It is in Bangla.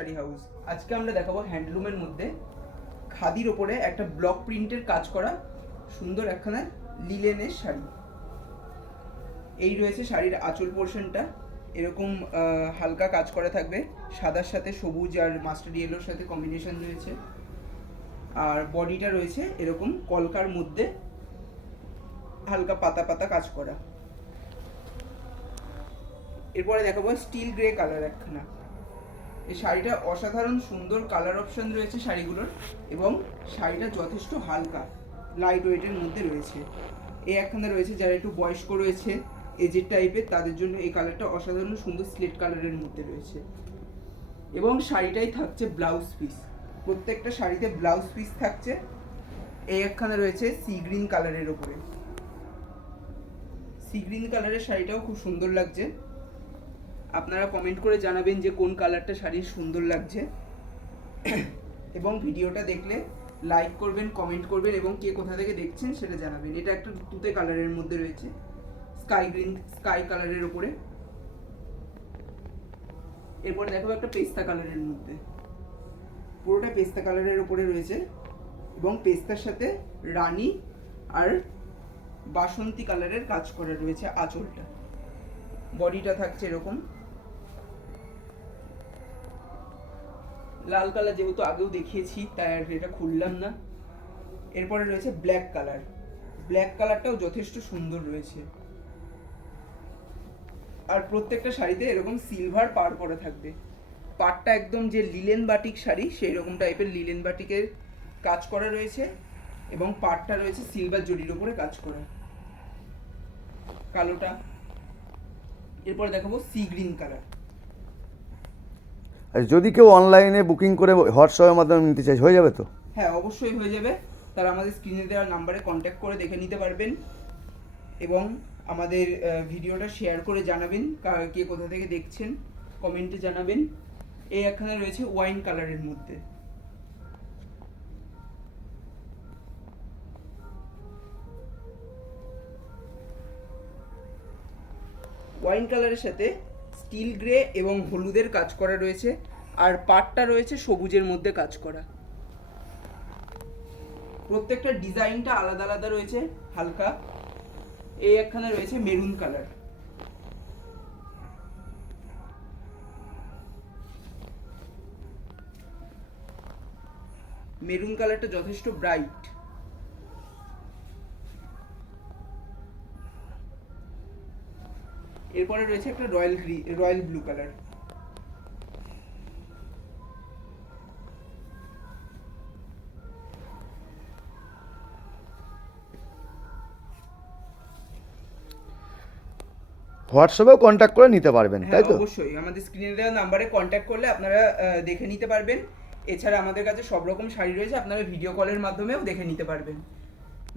শাড়ি হাউস আজকে আমরা দেখাবো হ্যান্ডলুমের মধ্যে খাদির ওপরে একটা ব্লক প্রিন্টের কাজ করা সুন্দর একখানা লিলেনের শাড়ি। এই রয়েছে শাড়ির আঁচল পোর্শনটা এরকম হালকা কাজ করা থাকবে। সাদার সাথে সবুজ আর মাস্টার ইয়েলোর সাথে কম্বিনেশন রয়েছে। আর বডিটা রয়েছে এরকম কলকার মধ্যে হালকা পাতা পাতা কাজ করা। এরপরে দেখাবো স্টিল গ্রে কালার একখানা। এই শাড়িটা অসাধারণ সুন্দর কালার অপশন রয়েছে শাড়িগুলোর এবং শাড়িটা যথেষ্ট হালকা লাইট ওয়েটের মধ্যে রয়েছে। এই একখানে রয়েছে যারা একটু বয়স্ক রয়েছে এজের টাইপের তাদের জন্য এই কালারটা অসাধারণ সুন্দর স্লেট কালারের মধ্যে রয়েছে। এবং শাড়িটাই থাকছে ব্লাউজ পিস প্রত্যেকটা শাড়িতে ব্লাউজ পিস থাকছে। এই একখানে রয়েছে সি গ্রিন কালারের ওপরে সি গ্রিন কালারের শাড়িটাও খুব সুন্দর লাগছে। আপনারা কমেন্ট করে জানাবেন যে কোন কালারটা শাড়ির সুন্দর লাগছে। এবং ভিডিওটা দেখলে লাইক করবেন কমেন্ট করবেন এবং কে কোথা থেকে দেখছেন সেটা জানাবেন। এটা একটা তুতে কালারের মধ্যে রয়েছে। স্কাই গ্রিন স্কাই কালারের উপরে। এরপর দেখাবো একটা পেস্তা কালারের মধ্যে। পুরোটা পেস্তা কালারের উপরে রয়েছে এবং পেস্তার সাথে রানী আর বাসন্তী কালারের কাজ করা রয়েছে আঁচলটা। বডিটা থাকছে এরকম। লাল কালার যেহেতু আগেও দেখিয়েছি, তাই আর এটা খুললাম না। এরপরে রয়েছে ব্ল্যাক কালার ব্ল্যাক কালারটাও যথেষ্ট সুন্দর রয়েছে। আর প্রত্যেকটা শাড়িতে এরকম সিলভার পার করা থাকবে। পাটটা একদম যে লিলেন বাটিক শাড়ি সেই রকম টাইপের লিলেন বাটিকের কাজ করা রয়েছে এবং পাটটা রয়েছে সিলভার জরির উপরে কাজ করা। কালোটা। এরপরে দেখাবো সি গ্রিন কালার যদি কেউ অনলাইনে বুকিং করে হোয়াটসঅ্যাপের মাধ্যমে নিতে চাই হয়ে যাবে তো? হ্যাঁ অবশ্যই হয়ে যাবে। তারা আমাদের স্ক্রিনে দেওয়া নাম্বারে কন্ট্যাক্ট করে দেখে নিতে পারবেন। এবং আমাদের ভিডিওটা শেয়ার করে জানাবেন, কে কোথা থেকে দেখছেন কমেন্টে জানাবেন। এই একখানে রয়েছে ওয়াইন কালারের মধ্যে। ওয়াইন কালারের সাথে স্টিল গ্রে এবং হলুদের কাজ করা রয়েছে। আর পাটটা রয়েছে সবুজের মধ্যে কাজ করা। প্রত্যেকটা ডিজাইনটা আলাদা আলাদা রয়েছে, হালকা। এই একখানে রয়েছে মেরুন কালার। মেরুন কালারটা যথেষ্ট ব্রাইট। এরপরে রয়েছে একটা royal grey royal blue colour. হোয়াটসঅ্যাপেও contact করে নিতে পারবেন হ্যাঁ তাই তো? অবশ্যই। আমাদের স্ক্রিনে দেওয়া নাম্বারে কন্ট্যাক্ট করলে আপনারা দেখে নিতে পারবেন। এছাড়া আমাদের কাছে সব রকম শাড়ি রয়েছে আপনারা ভিডিও কলের মাধ্যমেও দেখে নিতে পারবেন।